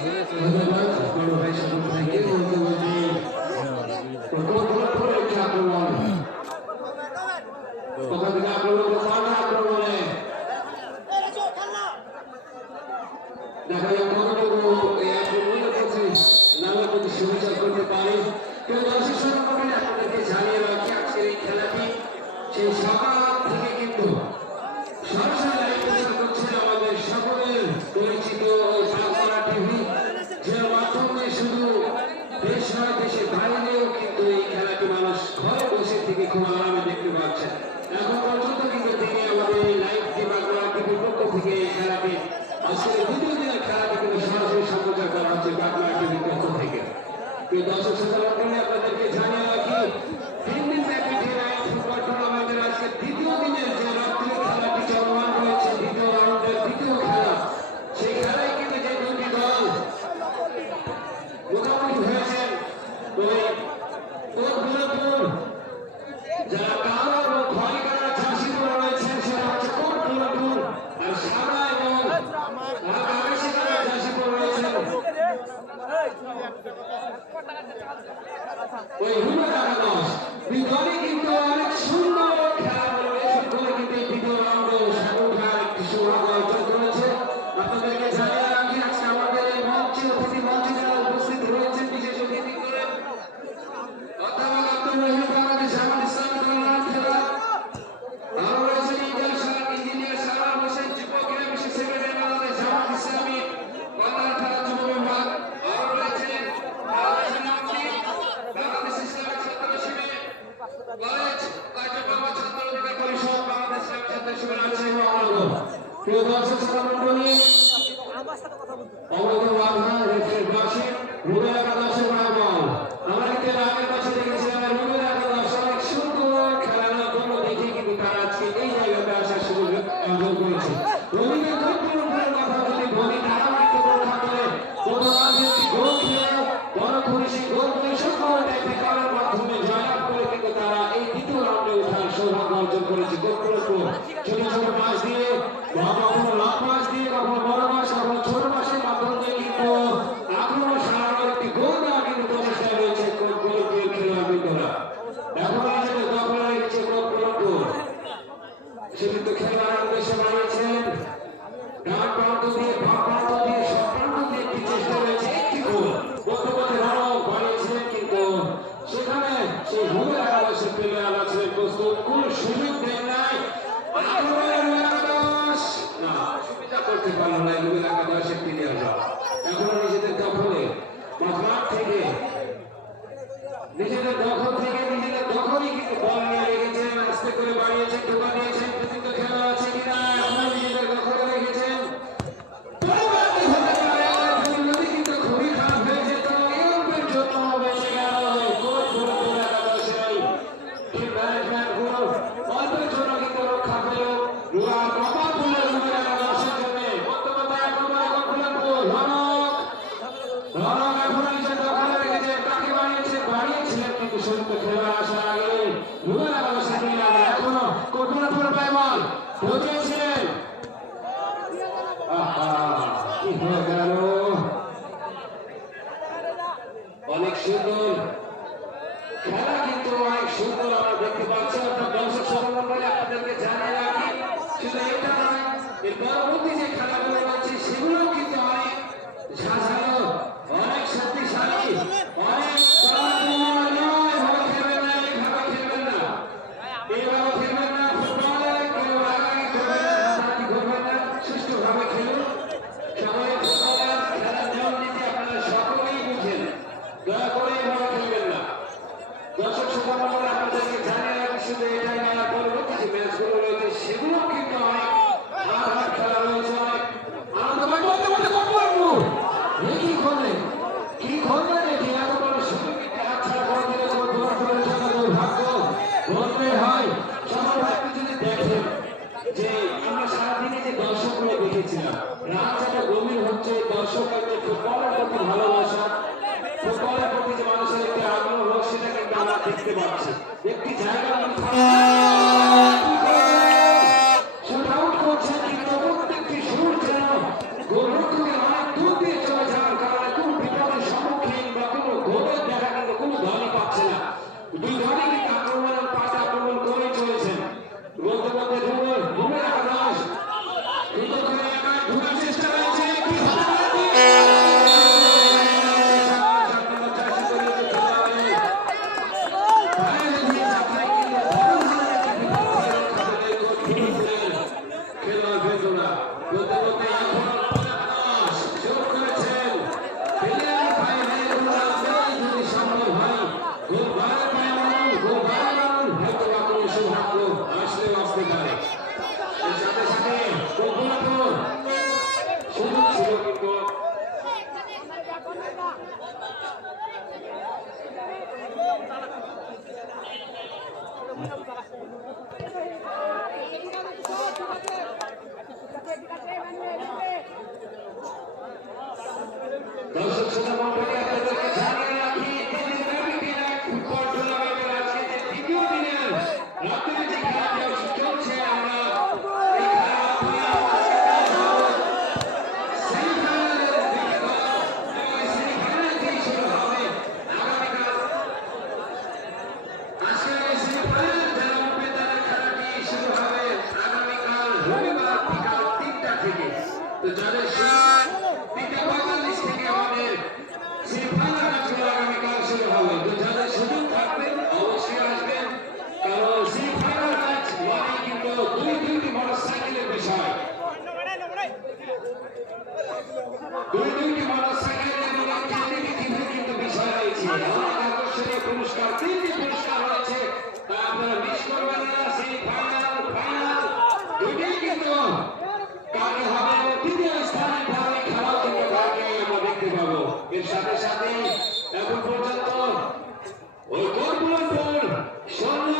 ধন্যবাদ বড় ভাই সকল ভাইকে অনেক সুন্দর। খেলা সাথে সাথে এখন পর্যন্ত ওই কর্পূরপুর শূন্য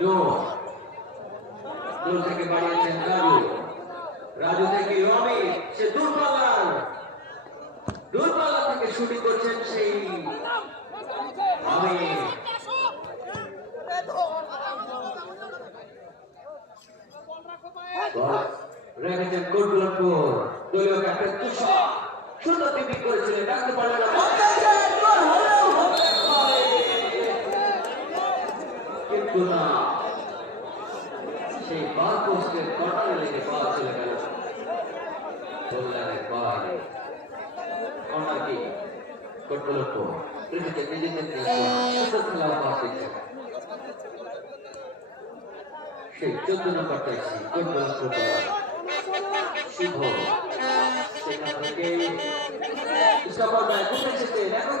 ডোর ডোর থেকে বাড়িয়েছেন রাজু। রাজু থেকে অমিত সে সুন্দর টিপিং করেছিলেন ডাকতে পারলেন না বল পেয়েছেন, গোল হলেও হতে পারে। কিন্তু না সেই বার পোস্টের কর্নারে লেগে বল চলে গেল গোললাইনের বাইরে কর্নার কি কোটগুলপুর রেখেছেন নিজেদের নিয়ন্ত্রণ। সুন্দর খেলা উপহার দিচ্ছেন সেই চোদ্দ নম্বরটা এসে কোটগুলপুর শুভ সেখান থেকে ইস্তাফার ব্যাগ উঠে এসেছে রেকর্ড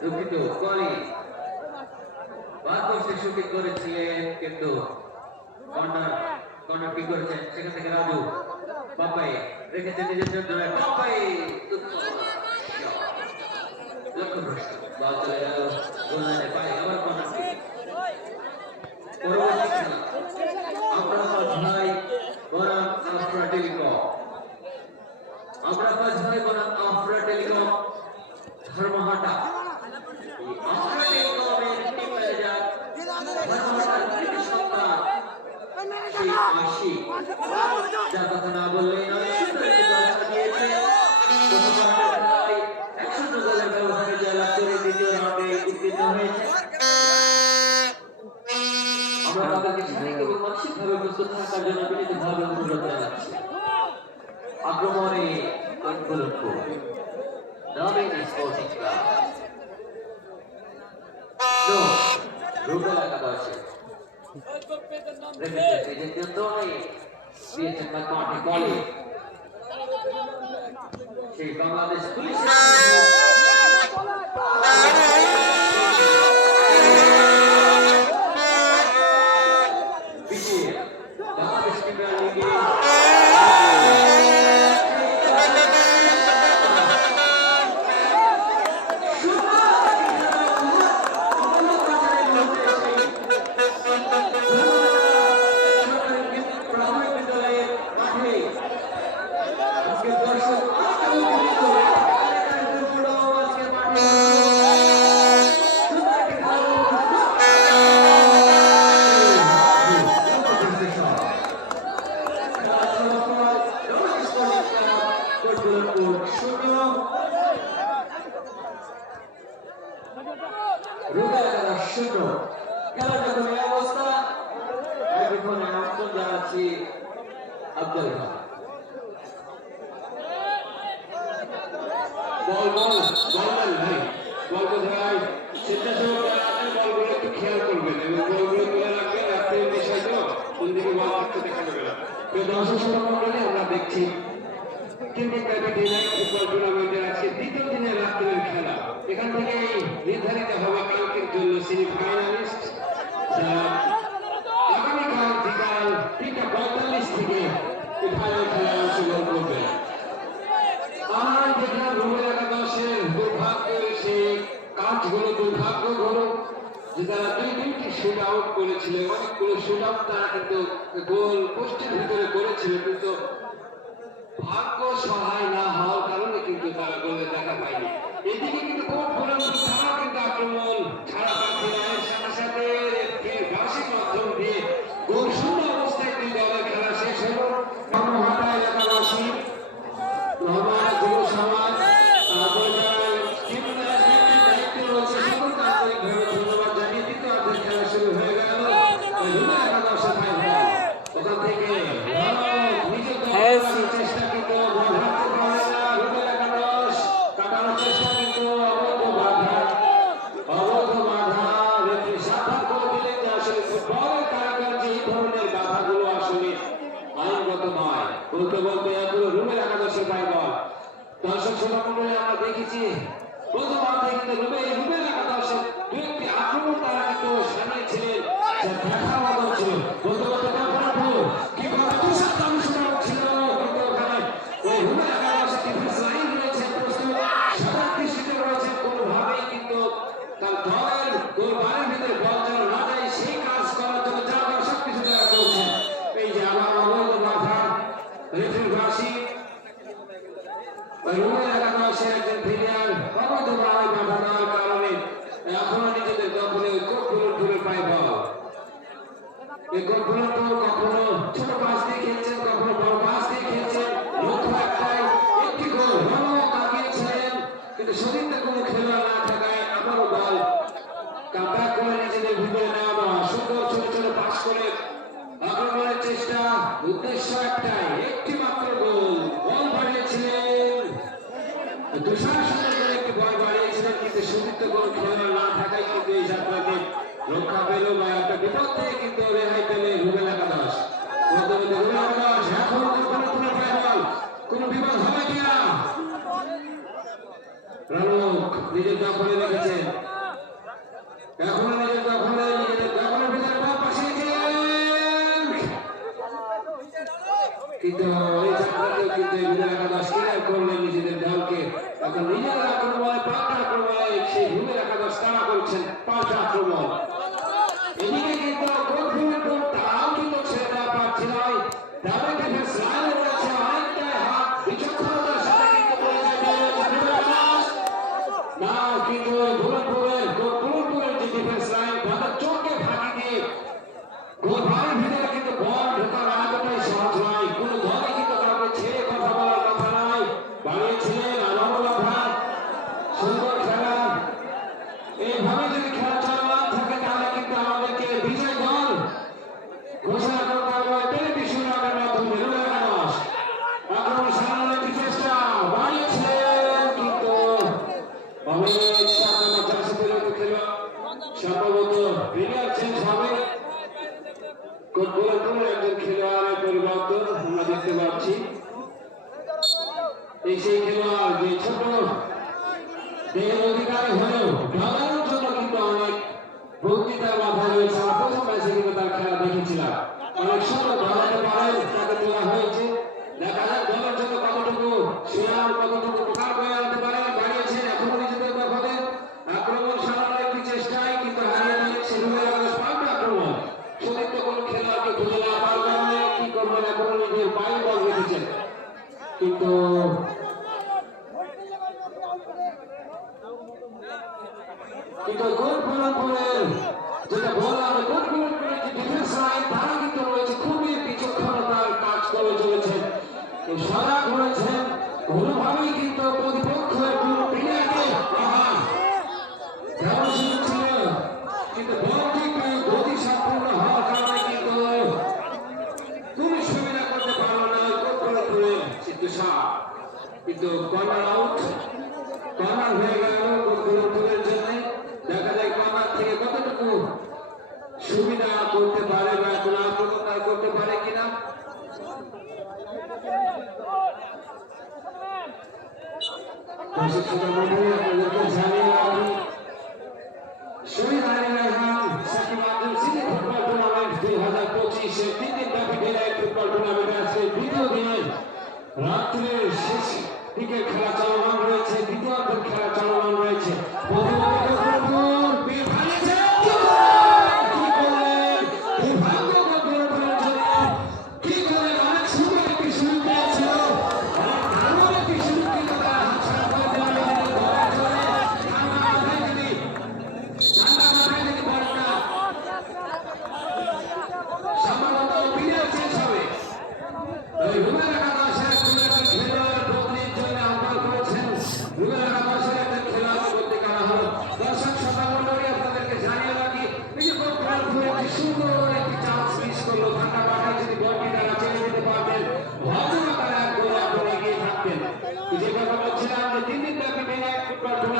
দুঃখিত কলি বারবার সে করেছিলেন কিন্তু কর্নার কর্নার কি করেছেন? সেখান থেকে রাজু, বাপাই রেখেছেন নিজের জন্য বাপাই আমরা ভাই বনাম আফরা টেলিকম। আমরা ভাই বনাম আফরা টেলিকম। আশি যার কথা না বললেই নয় আমরা তাদেরকে শারীরিক এবং মানসিকভাবে প্রস্তুত থাকার জন্য বিনীতভাবে অনুরোধ জানাচ্ছি আক্রমণে কনফুলকো নবীন স্পোর্টিং ক্লাব নো রুবেল একাদশে রেখেছে নিজের নিয়ন্ত্রণে দিয়েছেন মাঠে বলে সেই বাংলাদেশ পুলিশের উদ্দেশ্য একটাই একটি মাত্র গোল, বল বাড়িয়েছিলেন। তুষার একটি বল বাড়িয়েছিলেন, কিন্তু সুদীপ্ত কোনো খেলোয়াড় না থাকায় কিন্তু এই যাত্রাকে রক্ষা পেল বা একটা বিপদ থেকে কিন্তু রেহাই পেলে রুবেল একাদশ। প্রথমে রুবেল একাদশ, এখন কোনো কোনো ফাইনাল কোনো বিপদ হবে কিনা? রানুক নিজের দখলে রেখেছেন। এখন নিজের দখলে নিজের দখলে কিন্তু এই ছাত্রদের কিন্তু এই ভূমিকাটা স্বীকার করলেন নিজেদের দলকে এখন নিজেদের আক্রমণে পাল্টা আক্রমণে, সেই ভূমিকাটা তারা করছেন পাল্টা আক্রমণ। আমরা দেখতে পাচ্ছি। এই সেই খেলোয়াড় যে ছোট, দেহের অধিকারী হলেও ঢালানোর জন্য কিন্তু অনেক বক্তৃতার মাথা রয়েছে। আমরা প্রথম ম্যাচে কিন্তু তার খেলা দেখেছিলাম। অনেক সুন্দর ঢালাতে তাকে তোলা হয়েছে। দেখা যায় দলের জন্য কতটুকু সেরা কতটুকু সজাগ হয়েছেন কোনোভাবেই কিন্তু প্রতিপক্ষের খেলা আপনার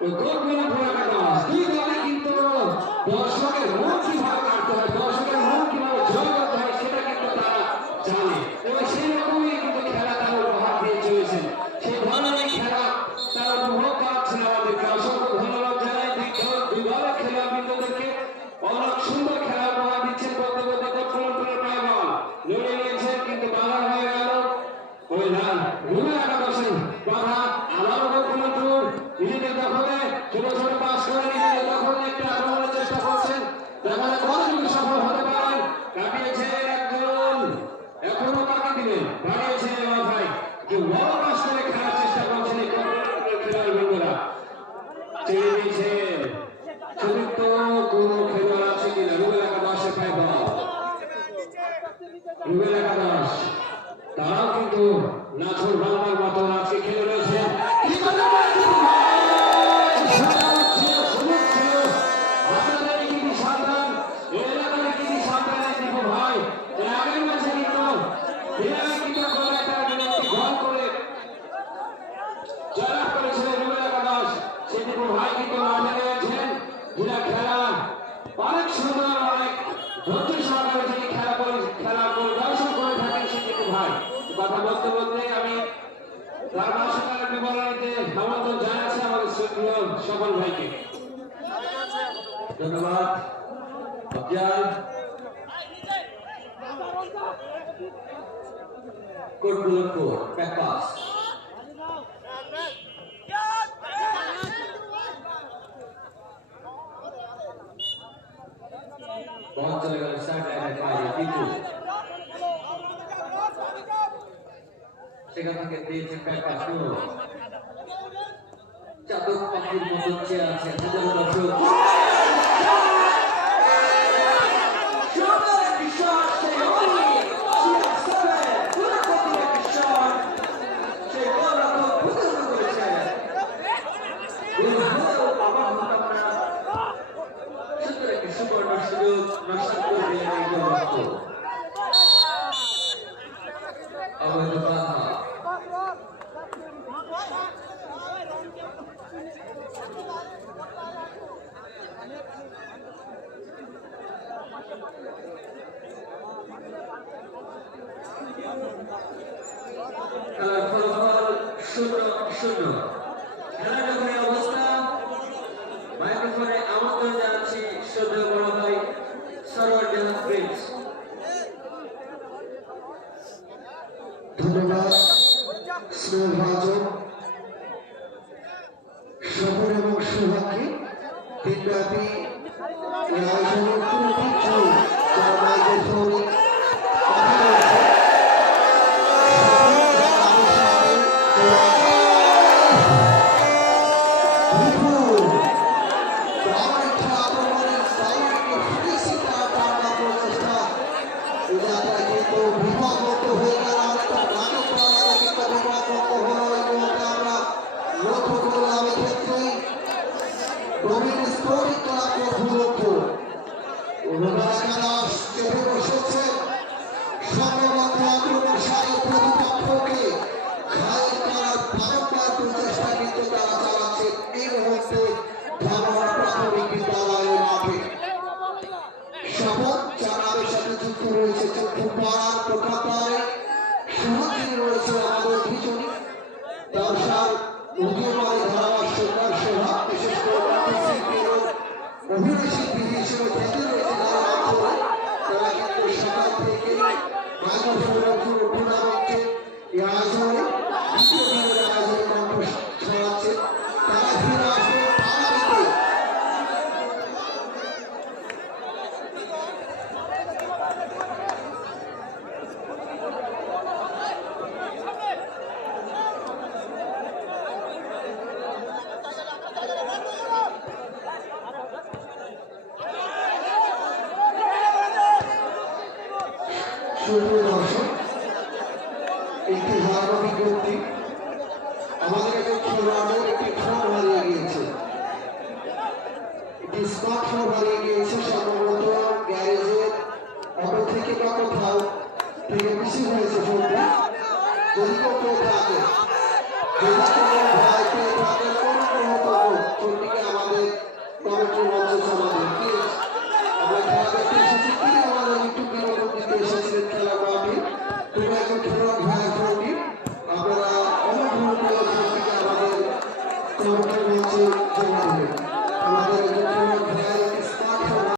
ওই গোপনে একটি আক্রমণের চেষ্টা সফল হতে পারেন একজন এখনও কাকা দিলেন দাঁড়িয়েছে মাথায়। কি তার মাসের বিবরণীতে আমাদের যা আছে আমাদের সেগুলো সকল ভাইকে ধন্যবাদ। অজ্ঞান কোটগুলো কোট প্যাপাস बहुत चलेगा साठ एंड फाइव সেখান থেকে দিয়েছে প্যাকা চাদক পাখির মতো চেয়ে আছে। সৌভাগ্যে দিনব্যাপী রায় বিদ্যালয়ের মাঠে শপথ যারা সাথে যুক্ত রয়েছে চক্ষু পাড়া সুপ্রিয় দর্শক একটি হারানো বিজ্ঞপ্তি